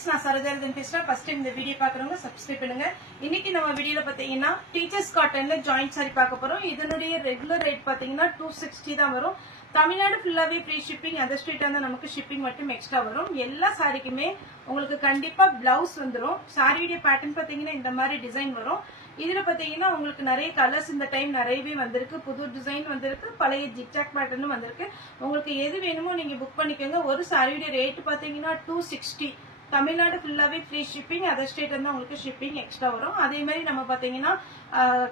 friends, நான் சரோஜாரதன் பேசுறேன். First time இந்த வீடியோ பார்க்கறவங்க சப்ஸ்கிரைப் பண்ணுங்க. இன்னைக்கு நம்ம வீடியோல பாத்தீங்கன்னா டீச்சர்ஸ் காட்டன்ல ஜாயிண்ட் saree பார்க்க போறோம். இதனுடைய ரெகுலர் ரேட் பாத்தீங்கன்னா 260 தான் வரும். தமிழ்நாடு ஃபுல்லாவே ஃப்ரீ ஷிப்பிங், அதர் ஸ்டேட்டா இருந்தா நமக்கு ஷிப்பிங் மட்டும் எக்ஸ்ட்ரா வரும். எல்லா சாரிக்குமே உங்களுக்கு கண்டிப்பா பிளவுஸ் வந்துரும். சாரியுடைய பேட்டர்ன் பாத்தீங்கன்னா இந்த மாதிரி டிசைன் வரும். இதுல பாத்தீங்கன்னா உங்களுக்கு நிறைய கலர்ஸ் இந்த டைம் நிறையவே வந்திருக்கு. புது டிசைன் வந்திருக்கு, பழைய ஜிக்ஜாக் பேட்டர்னும் வந்திருக்கு. உங்களுக்கு எது வேணுமோ நீங்க புக் பண்ணிக்கோங்க. ஒரு சாரியுடைய ரேட் பாத்தீங்கன்னா 260. தமிழ்நாடு ஃபுல்லாவே ஃப்ரீ ஷிப்பிங், அதர் ஸ்டேட் இருந்தா உங்களுக்கு ஷிப்பிங் எக்ஸ்ட்ரா வரும். அதே மாதிரி நம்ம பாத்தீங்கன்னா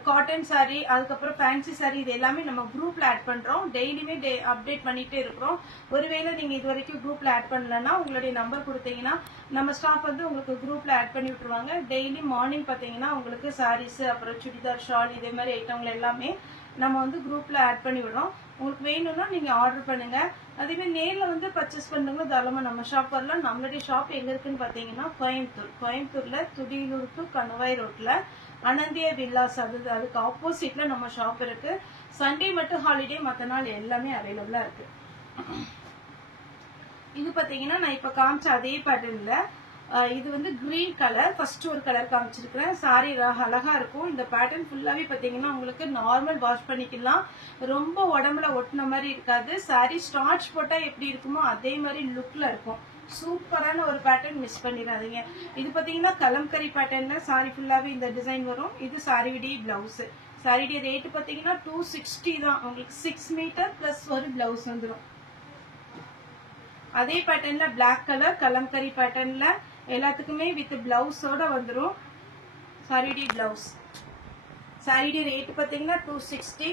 காட்டன் சாரி, அதுக்கப்புறம் ஃபேன்சி சாரி, இது எல்லாமே நம்ம குரூப்ல ஆட் பண்றோம். டெய்லியுமே அப்டேட் பண்ணிட்டே இருக்கிறோம். ஒருவேளை நீங்க இது வரைக்கும் குரூப்ல ஆட் பண்ணலன்னா உங்களுடைய நம்பர் கொடுத்தீங்கன்னா நம்ம ஸ்டாஃப் வந்து உங்களுக்கு குரூப்ல ஆட் பண்ணி விட்டுருவாங்க. டெய்லி மார்னிங் பாத்தீங்கன்னா உங்களுக்கு சாரீஸ், அப்புறம் சுடிதார், ஷால், இதே மாதிரி ஐட்டங்கள் எல்லாமே நம்ம வந்து குரூப்ல ஆட் பண்ணி விடுறோம். உங்களுக்கு வேணும்னா நீங்க ஆர்டர் பண்ணுங்க. அதே மாதிரி நேர்ல வந்து பர்ச்சேஸ் பண்ணுங்க, தாராளமா நம்ம ஷாப் வரலாம். நம்மளுடைய ஷாப் எங்க இருக்குன்னு பாத்தீங்கன்னா கோயம்புத்தூர்ல துடியலூர் டு கணவாய் ரோட்ல அனந்தியா வில்லாஸ், அதுக்கு ஆப்போசிட்ல நம்ம ஷாப் இருக்கு. சண்டே மட்டும் ஹாலிடே, மத்த நாள் எல்லாமே அவைலபிளா இருக்கு. இது பாத்தீங்கன்னா நான் இப்ப காமிச்ச அதே பேட்டர்ன்ல இது வந்து கிரீன் கலர், ஃபர்ஸ்ட் ஒரு கலர் காமிச்சிருக்கிறேன். சாரி அழகா இருக்கும். இந்த பேட்டர்ன் ஃபுல்லாவே பாத்தீங்கன்னா உங்களுக்கு நார்மல் வாஷ் பண்ணிக்கலாம். ரொம்ப உடம்புல ஒட்டின மாதிரி இருக்காது. சாரி ஸ்டார்ச் போட்டா எப்படி இருக்குமோ அதே மாதிரி லுக்ல இருக்கும். சூப்பரான ஒரு பேட்டர்ன், மிஸ் பண்ணிடாதீங்க. இது பாத்தீங்கன்னா கலம்கரி பேட்டர்ன்ல சாரி ஃபுல்லாவே இந்த டிசைன் வரும். இது சாரியுடைய பிளவுஸ். சாரியுடைய ரேட் பாத்தீங்கன்னா 260 தான். உங்களுக்கு 6 மீட்டர் பிளஸ் ஒரு பிளவுஸ் வந்துடும். அதே பேட்டர்ன்ல பிளாக் கலர் கலம்கரி பேட்டர்ன்ல எல்லாத்துக்குமே வித் பிளவுஸோட வந்துடும். சாரியுடைய பிளவுஸ். சாரியுடைய ரேட் பாத்தீங்கன்னா 260.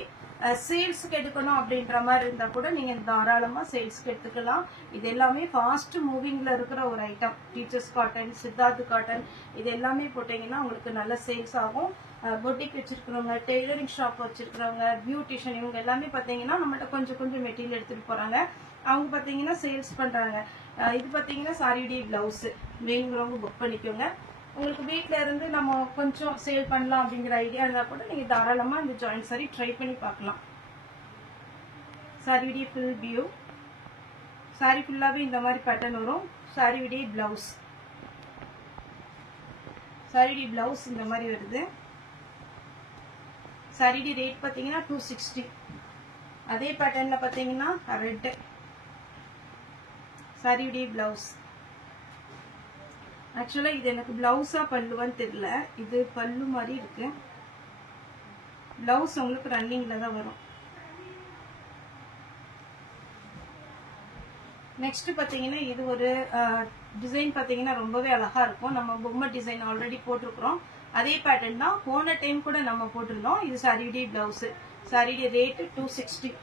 சேல்ஸ்க்கு எடுக்கணும் அப்படின்ற மாதிரி இருந்தா கூட நீங்க தாராளமா சேல்ஸ்க்கு எடுத்துக்கலாம். இது எல்லாமே ஃபாஸ்ட் மூவிங்ல இருக்கிற ஒரு item. Teachers cotton, Siddharth cotton, இது எல்லாமே போட்டீங்கன்னா உங்களுக்கு நல்ல சேல்ஸ் ஆகும். பொட்டிக் வச்சிருக்கிறவங்க, டெய்லரிங் ஷாப் வச்சிருக்கிறவங்க, பியூட்டிஷியன், இவங்க எல்லாமே பாத்தீங்கன்னா நம்மகிட்ட கொஞ்சம் மெட்டீரியல் எடுத்துட்டு போறாங்க. அவங்க பாத்தீங்கன்னா சேல்ஸ் பண்றாங்க. இது பாத்தீங்கன்னா சாரியுடைய பிளவுஸ். வேணுங்கிறவங்க புக் பண்ணிக்கோங்க. உங்களுக்கு வீட்ல இருந்து நம்ம கொஞ்சம் சேல் பண்ணலாம் அப்படிங்கிற ஐடியா இருந்தா கூட நீங்க தாராளமா இந்த ஜாயிண்ட் சாரி ட்ரை பண்ணி பார்க்கலாம். சாரியுடைய ஃபுல் வியூ. சாரி ஃபுல்லாவே இந்த மாதிரி பேட்டர்ன் வரும். சாரியுடைய பிளவுஸ். சாரியுடைய பிளவுஸ் இந்த மாதிரி வருது. சாரியுடைய ரேட் பாத்தீங்கன்னா 260. அதே பேட்டர்ன்ல பாத்தீங்கன்னா ரெட். சாரியுடைய பிளவுஸ். ஆக்சுவலா இது எனக்கு பிளவுஸா பல்லுவான்னு தெரியல. இது பல்லு மாதிரி இருக்கு. பிளவுஸ் உங்களுக்கு ரன்னிங்ல தான் வரும். நெக்ஸ்ட் பாத்தீங்கன்னா இது ஒரு டிசைன் பாத்தீங்கன்னா ரொம்பவே அழகா இருக்கும். நம்ம பொம்மை டிசைன் ஆல்ரெடி போட்டிருக்கிறோம். அதே பேட்டர்ன் தான். போன டைம் கூட நம்ம போட்டிருந்தோம். இது சாரியுடைய பிளவுஸ். சாரியுடைய ரேட் 260.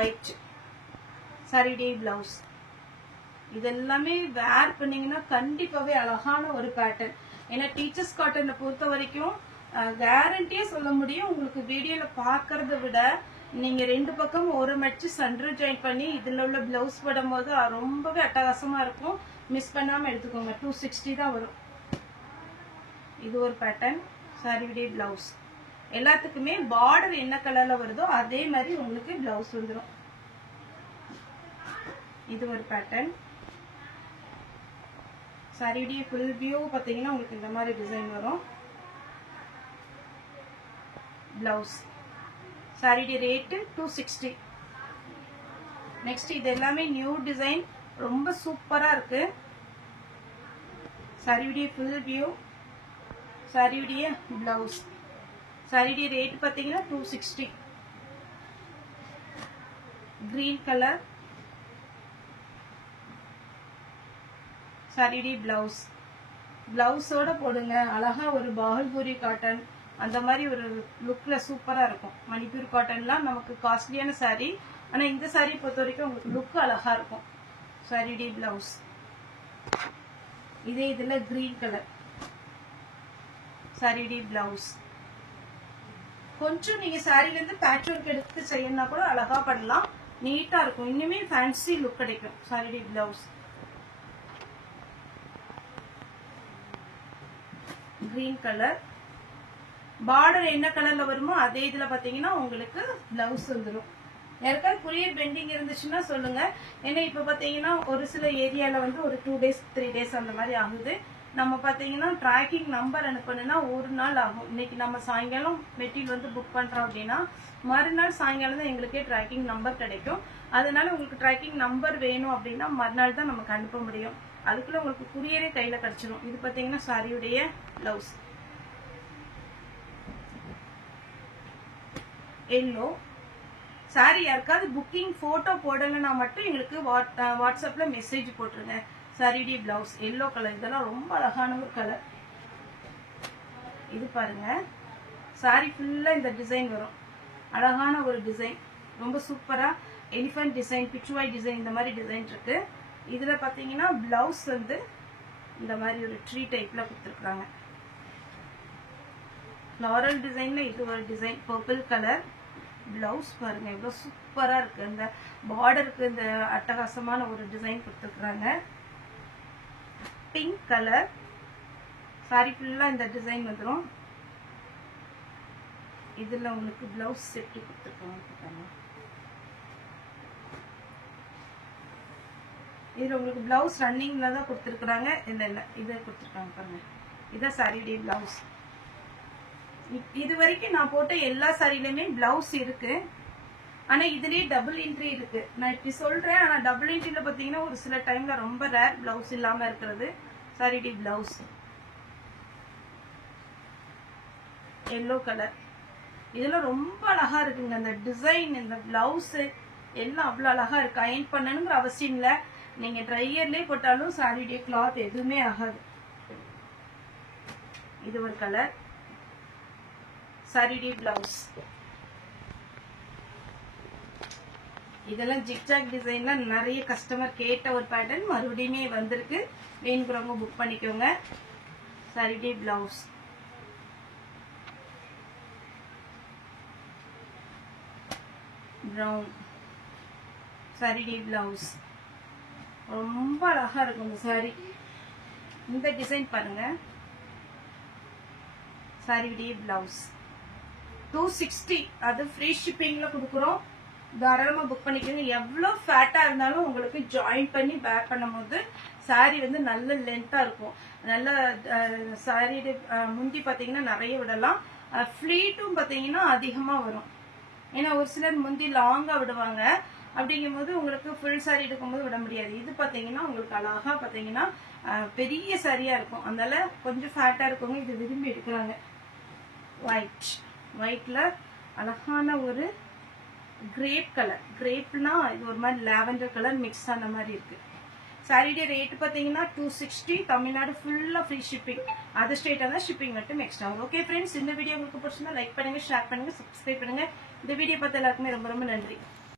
ஒயிட். சாரியுடைய பிளவுஸ். இதெல்லாமே வேர் பண்ணீங்கன்னா கண்டிப்பாவே அழகான ஒரு பேட்டர்ன். ஏன்னா டீச்சர்ஸ் காட்டனை பொறுத்த வரைக்கும் கேரண்டியா சொல்ல முடியும். உங்களுக்கு வீடியோல பாக்குறத விட நீங்க ரெண்டு பக்கம் ஒரு மெச்சு சென்டர் ஜாயின் பண்ணி இதுல உள்ள பிளவுஸ் போடும் போது ரொம்பவே அட்டகாசமா இருக்கும். மிஸ் பண்ணாம எடுத்துக்கோங்க. 260 தான் வரும். இது ஒரு பேட்டர்ன். சாரியுடைய பிளவுஸ். எல்லாத்துக்குமே பார்டர் என்ன கலர்ல வருதோ அதே மாதிரி உங்களுக்கு பிளவுஸ் வந்துடும். இது ஒரு பேட்டர்ன். சாரியுடைய ஃபுல் வியூ பாத்தீங்கன்னா உங்களுக்கு இந்த மாதிரி டிசைன் வரும். பிளவுஸ். சாரியுடைய ரேட் 260. நெக்ஸ்ட் இது எல்லாமே நியூ டிசைன், ரொம்ப சூப்பரா இருக்கு. சாரியுடைய ஃபுல் வியூ. சாரியுடைய பிளவுஸ். சாரியுடைய ரேட் பாத்தீங்கன்னா 260. Green colour. சாரியுடைய பிளவுஸ். பிளவுஸோட போடுங்க. அழகா ஒரு பாகுல்பூரி காட்டன் அந்த மாதிரி ஒரு லுக்ல சூப்பரா இருக்கும். மணிப்பூர் காட்டன்லாம் நமக்கு காஸ்ட்லியான சாரி. ஆனா இந்த சாரி பொறுத்த வரைக்கும் உங்களுக்கு லுக் அழகா இருக்கும். சாரியுடைய பிளவுஸ். இதே இதுல கிரீன் கலர். சாரியுடைய பிளவுஸ். கொஞ்சம் நீங்க சாரில இருந்து பேட்ச் ஒர்க் எடுத்து செய்யணும்னா கூட அழகா பண்ணலாம். நீட்டா இருக்கும். இன்னுமே ஃபேன்சி லுக் கிடைக்கும். சாரியுடைய பிளவுஸ். Green colour. பார்டர் என்ன கலர்ல வருமோ அதே இதுல பாத்தீங்கன்னா உங்களுக்கு பிளவுஸ் வந்துடும். யாருக்காவது courier பெண்டிங் இருந்துச்சுன்னா சொல்லுங்க. ஏன்னா இப்ப பாத்தீங்கன்னா ஒரு சில ஏரியால வந்து ஒரு 2 days 3 days அந்த மாதிரி ஆகுது. நம்ம பாத்தீங்கன்னா ட்ராக்கிங் நம்பர் அனுப்பணும்னா ஒரு நாள் ஆகும். இன்னைக்கு நம்ம சாயங்காலம் மெட்டீரியல் வந்து புக் பண்றோம் அப்படின்னா மறுநாள் சாயங்காலம் தான் எங்களுக்கே ட்ராக்கிங் நம்பர் கிடைக்கும். அதனால உங்களுக்கு ட்ராக்கிங் நம்பர் வேணும் அப்படின்னா மறுநாள் தான் நமக்கு அனுப்ப முடியும். அதுக்குள்ள உங்களுக்கு குரியரே கையில கிடைச்சிடும். இது பாத்தீங்கன்னா சாரியுடைய பிளவுஸ் எல்லோ. சாரி யாருக்காவது புக்கிங் போட்டோ போடலன்னா மட்டும் எங்களுக்கு வாட்ஸ்அப்ல மெசேஜ் போட்டுருங்க. சாரிடி பிளவுஸ் எல்லோ கலர். இதெல்லாம் ரொம்ப அழகான ஒரு கலர். இது பாருங்க சாரி ஃபுல்லா இந்த டிசைன் வரும். அழகான ஒரு டிசைன், ரொம்ப சூப்பரா எலிஃபண்ட் டிசைன், பிச்சுவாய் டிசைன், இந்த மாதிரி டிசைன் இருக்கு. இதுல பாத்தீங்கன்னா பிளவுஸ் வந்து இந்த மாதிரி ஒரு ட்ரீ டைப்ல கொடுத்துருக்காங்க. ஃப்ளாரல் டிசைன்ல இது ஒரு டிசைன், பர்பிள் கலர். பிளவுஸ் பாருங்க எவ்வளவு சூப்பரா இருக்கு. இந்த பார்டருக்கு இந்த அட்டகாசமான ஒரு டிசைன் கொடுத்துருக்காங்க. பிங்க் கலர் சாரி ஃபுல்லா இந்த டிசைன் வந்துடும். இதுல உங்களுக்கு பிளவுஸ் செட் கொடுத்துருக்காங்க. இதுல உங்களுக்கு பிளவுஸ் ரன்னிங்ல தான் கொடுத்துருக்காங்க. இல்ல இதை கொடுத்துருக்காங்க பாருங்க. இதான் சாரியுடைய பிளவுஸ். இது வரைக்கும் நான் போட்ட எல்லா சாரிலுமே பிளவுஸ் இருக்கு. ஆனா இதுலயே டபுள் என்ட்ரி இருக்கு. நான் இப்படி சொல்றேன், ஆனா டபுள் என்ட்ரில பாத்தீங்கன்னா ஒரு சில டைம்ல ரொம்ப ரேர் பிளவுஸ் இல்லாம இருக்கிறது. சாரியுடைய பிளவுஸ் எல்லோ கலர். இதெல்லாம் ரொம்ப அழகா இருக்குங்க. அந்த டிசைன், இந்த பிளவுஸ் எல்லாம் அவ்வளவு அழகா இருக்கு. அயன் பண்ணணுங்கிற அவசியம் இல்ல. நீங்க ட்ரையர்லயே போட்டாலும் சாரியுடைய கிளாத் எதுவுமே ஆகாது. இது ஒரு கலர். சாரியுடைய பிளவுஸ். இதெல்லாம் ஜிக்ஜாக் டிசைன்ல நிறைய கஸ்டமர் கேட்ட ஒரு பேட்டர்ன் மறுபடியுமே வந்திருக்கு. வேணுங்கிறவங்க புக் பண்ணிக்கோங்க. சாரியுடைய பிளவுஸ் பிரவுன். சாரியுடைய பிளவுஸ் ரொம்ப அழகா இருக்கும் இந்த சாரி. இந்த டிசைன் பாருங்க. சாரியுடைய பிளவுஸ் 260. அது ஃப்ரீ ஷிப்பிங்ல கொடுக்குறோம். தாராளமா புக் பண்ணிக்கோங்க. எவ்வளவு ஃபேட்டா இருந்தாலும் உங்களுக்கு ஜாயின் பண்ணி பேக் பண்ணும் போது சாரி வந்து நல்ல லென்த்தா இருக்கும். நல்ல சாரி முந்தி பாத்தீங்கன்னா நிறைய விடலாம். ஃபிளீட்டும் பாத்தீங்கன்னா அதிகமா வரும். ஏன்னா ஒரு சிலர் முந்தி லாங்கா விடுவாங்க. அப்படிங்கும் போது உங்களுக்கு ஃபுல் சாரி எடுக்கும்போது விட முடியாது. இது பாத்தீங்கன்னா உங்களுக்கு அழகா பாத்தீங்கன்னா பெரிய சாரியா இருக்கும். அதனால கொஞ்சம் ஃபேட்டா இருக்கவங்க இது விரும்பி எடுக்கிறாங்க. ஒயிட்ல அழகான ஒரு கிரேப் கலர். கிரேப்னா இது ஒரு மாதிரி லாவெண்டர் கலர் மிக்ஸ் ஆன மாதிரி இருக்கு. சாரியுடைய ரேட் பாத்தீங்கன்னா 260. தமிழ்நாடு ஃபுல்லா ஃப்ரீ ஷிப்பிங். அதர் ஸ்டேட்டா தான் ஷிப்பிங் மட்டும் எக்ஸ்ட்ரா வரும். ஓகே ஃப்ரெண்ட்ஸ், இந்த வீடியோ உங்களுக்கு பிடிச்சிருந்தா லைக் பண்ணுங்க, ஷேர் பண்ணுங்க, சப்ஸ்கிரைப் பண்ணுங்க. இந்த வீடியோ பார்த்த எல்லாருக்குமே ரொம்ப ரொம்ப நன்றி.